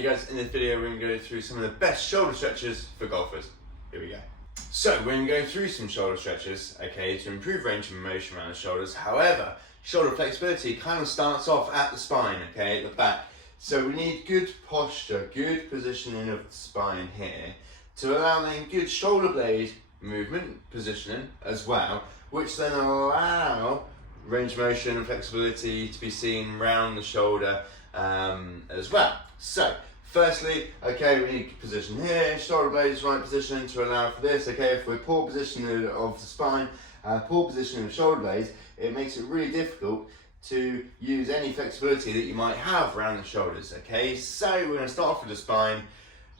Hey guys, in this video we're going to go through some of the best shoulder stretches for golfers. Here we go. So we're going to go through some shoulder stretches, okay, to improve range of motion around the shoulders. However, shoulder flexibility kind of starts off at the spine, okay, at the back. So we need good posture, good positioning of the spine here to allow then good shoulder blade movement, positioning as well, which then allow range of motion and flexibility to be seen around the shoulder as well. So firstly, okay, we need position here, shoulder blades right position to allow for this. Okay, if we're poor positioning of the spine, poor positioning of shoulder blades, it makes it really difficult to use any flexibility that you might have around the shoulders. Okay, so we're going to start off with the spine,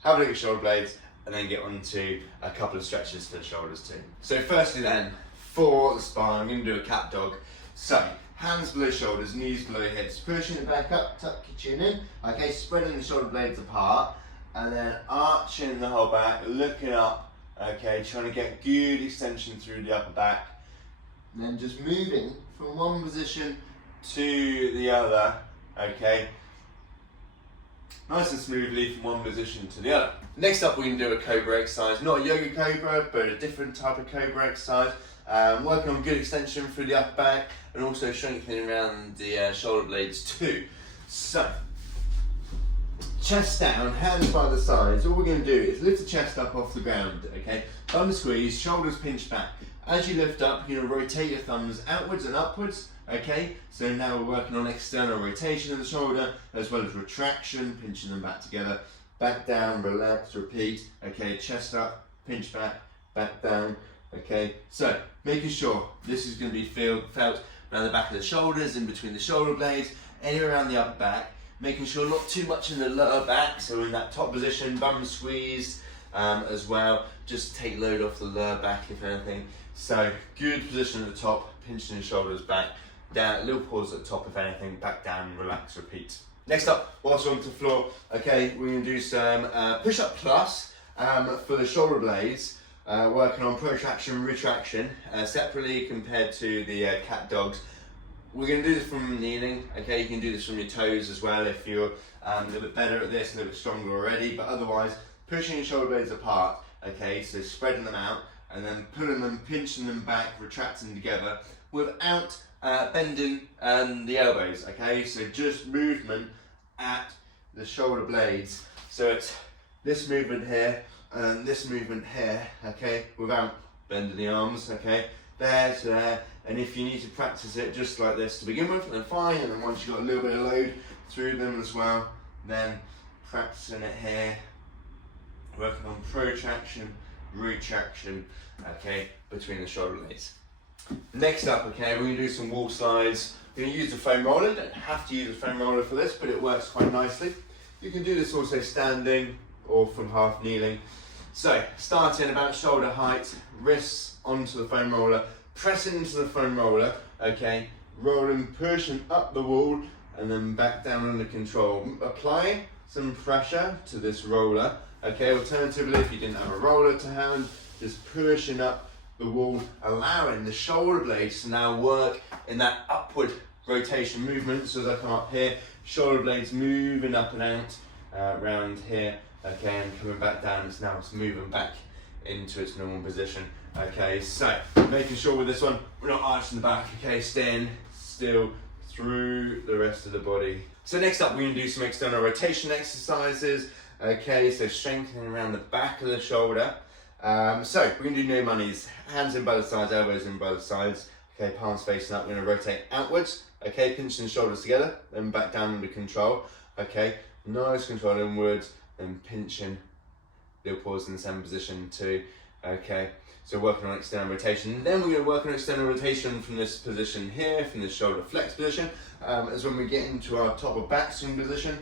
have a look at shoulder blades, and then get on to a couple of stretches for the shoulders too. So firstly then, for the spine, I'm going to do a cat dog. So hands below shoulders, knees below hips, pushing it back up, tuck your chin in, okay, spreading the shoulder blades apart, and then arching the whole back, looking up, okay, trying to get good extension through the upper back, and then just moving from one position to the other, okay, nice and smoothly from one position to the other. Next up, we can do a cobra exercise, not a yoga cobra, but a different type of cobra exercise. Working on good extension through the upper back and also strengthening around the shoulder blades too. So, chest down, hands by the sides. All we're going to do is lift the chest up off the ground, okay? Thumb squeeze, shoulders pinch back. As you lift up, you're going to rotate your thumbs outwards and upwards, okay? So now we're working on external rotation of the shoulder as well as retraction, pinching them back together. Back down, relax, repeat, okay? Chest up, pinch back, back down. Okay, so making sure this is going to be felt around the back of the shoulders, in between the shoulder blades, anywhere around the upper back, making sure not too much in the lower back, so in that top position, bum squeezed as well, just take load off the lower back if anything. So good position at the top, pinching the shoulders back, down, a little pause at the top if anything, back down, relax, repeat. Next up, whilst we're onto the floor, okay, we're going to do some push-up plus for the shoulder blades. Working on protraction and retraction separately compared to the cat dogs. We're going to do this from kneeling, okay, you can do this from your toes as well if you're a little bit better at this, a little bit stronger already, but otherwise pushing your shoulder blades apart, okay, so spreading them out and then pulling them, pinching them back, retracting together without bending the elbows, okay, so just movement at the shoulder blades, so it's this movement here and this movement here, okay, without bending the arms, okay, there to there, and if you need to practice it just like this to begin with, then fine, and then once you've got a little bit of load through them as well, then practicing it here, working on protraction, retraction, okay, between the shoulder blades. Next up, okay, we're going to do some wall slides. We're going to use the foam roller. You don't have to use a foam roller for this, but it works quite nicely. You can do this also standing or from half kneeling. So, starting about shoulder height, wrists onto the foam roller, pressing into the foam roller, okay, rolling, pushing up the wall, and then back down under control. Applying some pressure to this roller, okay, alternatively, if you didn't have a roller to hand, just pushing up the wall, allowing the shoulder blades to now work in that upward rotation movement. So as I come up here, shoulder blades moving up and out, around here, okay, and coming back down, it's moving back into its normal position. Okay, so making sure with this one, we're not arching the back, okay, staying still through the rest of the body. So next up, we're going to do some external rotation exercises, okay, so strengthening around the back of the shoulder. So we're going to do no money's, hands in by the sides, elbows in by the sides, okay, palms facing up, we're going to rotate outwards, okay, pinching the shoulders together, then back down under control, okay, nice control inwards, then pinching, little pause in the same position too, okay, so working on external rotation. Then we're going to work on external rotation from this position here, from this shoulder flex position, as when we get into our top of backswing position,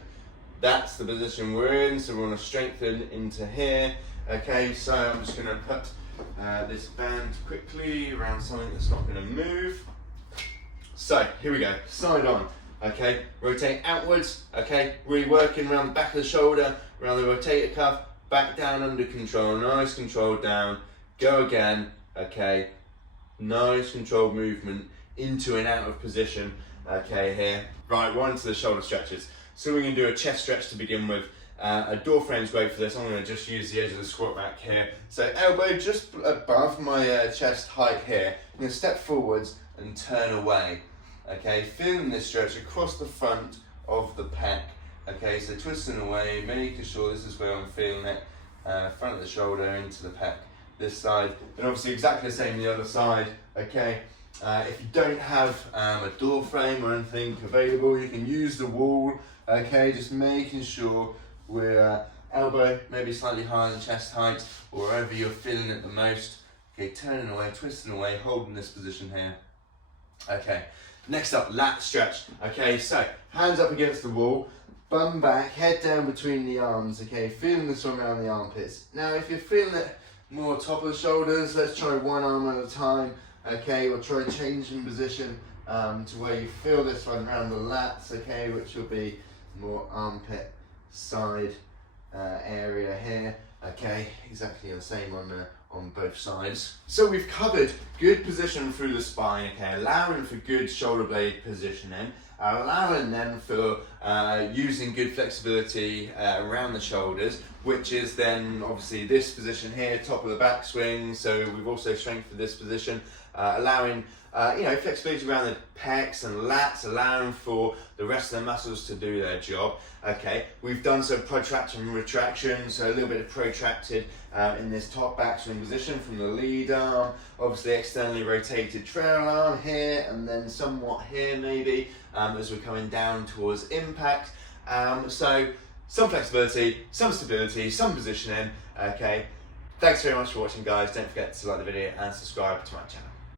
that's the position we're in, so we want to strengthen into here, okay, so I'm just going to put this band quickly around something that's not going to move. So here we go, side on, okay, rotate outwards, okay, really working around the back of the shoulder, around the rotator cuff, back down under control, nice control down, go again, okay, nice controlled movement into and out of position, okay, here. Right, we're on to the shoulder stretches. So we're going to do a chest stretch to begin with, A door frame is great for this. I'm going to just use the edge of the squat rack here. So elbow just above my chest height here. I'm going to step forwards and turn away. Okay, feeling this stretch across the front of the pec. Okay, so twisting away, making sure this is where I'm feeling it. Front of the shoulder into the pec, this side. And obviously exactly the same the other side. Okay, if you don't have a door frame or anything available, you can use the wall. Okay, just making sure we're elbow maybe slightly higher than chest height, or wherever you're feeling it the most. Okay, turning away, twisting away, holding this position here. Okay, next up, lat stretch. Okay, so hands up against the wall, bum back, head down between the arms. Okay, feeling this one around the armpits. Now, if you're feeling it more top of the shoulders, let's try one arm at a time. Okay, we'll try changing position to where you feel this one around the lats. Okay, which will be more armpit side area here. Okay, exactly the same on both sides. So we've covered good position through the spine, okay, allowing for good shoulder blade positioning, allowing then for using good flexibility around the shoulders, which is then obviously this position here, top of the back swing. So we've also strengthened this position, allowing flexibility around the pecs and lats, allowing for the rest of the muscles to do their job. Okay, we've done some protraction and retraction, so a little bit of protracted in this top back swing position from the lead arm, obviously externally rotated trail arm here, and then somewhat here maybe as we're coming down towards impact. So some flexibility, some stability, some positioning. Okay, thanks very much for watching, guys. Don't forget to like the video and subscribe to my channel.